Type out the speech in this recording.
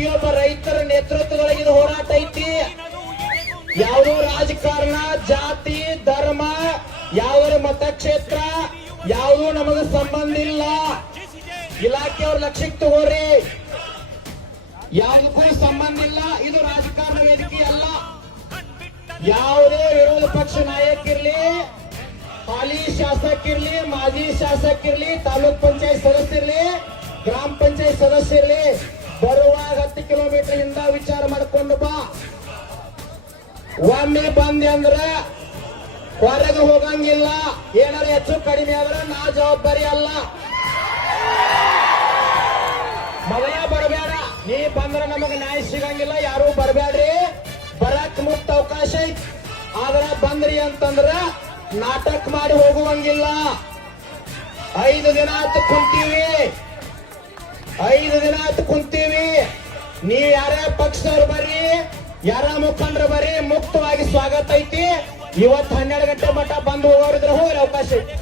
ಪ್ರತಿಯೊಬ್ಬ ರೈತರ ನೇತೃತ್ವದೊಳಗೆ ಇದು ಹೋರಾಟ ಐತಿ. ಯಾವುದೋ ರಾಜಕಾರಣ, ಜಾತಿ, ಧರ್ಮ, ಯಾವ ಮತಕ್ಷೇತ್ರ ಯಾವುದೂ ನಮಗೆ ಸಂಬಂಧ ಇಲ್ಲ. ಇಲಾಖೆಯವ್ರ ಲಕ್ಷ್ಯಕ್ಕೆ ತಗೋರಿ, ಯಾವುದಕ್ಕೂ ಸಂಬಂಧ ಇಲ್ಲ. ಇದು ರಾಜಕಾರಣ ವೇದಿಕೆ ಅಲ್ಲ. ಯಾವುದೇ ವಿರೋಧ ಪಕ್ಷ ನಾಯಕಿರ್ಲಿ, ಹಾಲಿ ಶಾಸಕಿರ್ಲಿ, ಮಾಜಿ ಶಾಸಕಿರ್ಲಿ, ತಾಲೂಕ್ ಪಂಚಾಯತ್ ಸದಸ್ಯರ್ಲಿ, ಗ್ರಾಮ ಪಂಚಾಯತ್ ಸದಸ್ಯರ್ಲಿ, ಬರುವಾಗ 10 ಕಿಲೋಮೀಟರ್ ಹಿಂದ ವಿಚಾರ ಮಾಡ್ಕೊಂಡು ಬಾ. ಒಮ್ಮೆ ಬಂದೆ ಅಂದ್ರ ಹೊರಗೆ ಹೋಗಂಗಿಲ್ಲ. ಏನಾರ ಹೆಚ್ಚು ಕಡಿಮೆ ಆದ್ರೆ ನಾ ಜವಾಬ್ದಾರಿ ಅಲ್ಲ. ಮೊದಲ ಬರಬೇಡ. ನೀ ಬಂದ್ರೆ ನಮಗ ನ್ಯಾಯ ಸಿಗಂಗಿಲ್ಲ. ಯಾರು ಬರಬೇಡ್ರಿ. ಬರಕ್ ಮುಕ್ತ ಅವಕಾಶ ಐತಿ. ಆದ್ರ ಬಂದ್ರಿ ಅಂತಂದ್ರ ನಾಟಕ ಮಾಡಿ ಹೋಗುವಂಗಿಲ್ಲ. 5 ದಿನ ಆಯ್ತು ಕುಂತೀವಿ. 5 ದಿನ ಆಯ್ತು ಕುಂತೀವಿ. ನೀವ್ ಯಾರೇ ಪಕ್ಷದವ್ರು ಬರ್ರಿ, ಯಾರ ಮುಖಂಡರು ಬರ್ರಿ, ಮುಕ್ತವಾಗಿ ಸ್ವಾಗತ ಐತಿ. ಇವತ್ತು 12 ಗಂಟೆ ಮಟ್ಟ ಬಂದು ಹೋಗೋರಿದ್ರೆ ಹೋಗ್ರಿ, ಅವಕಾಶ ಐತಿ.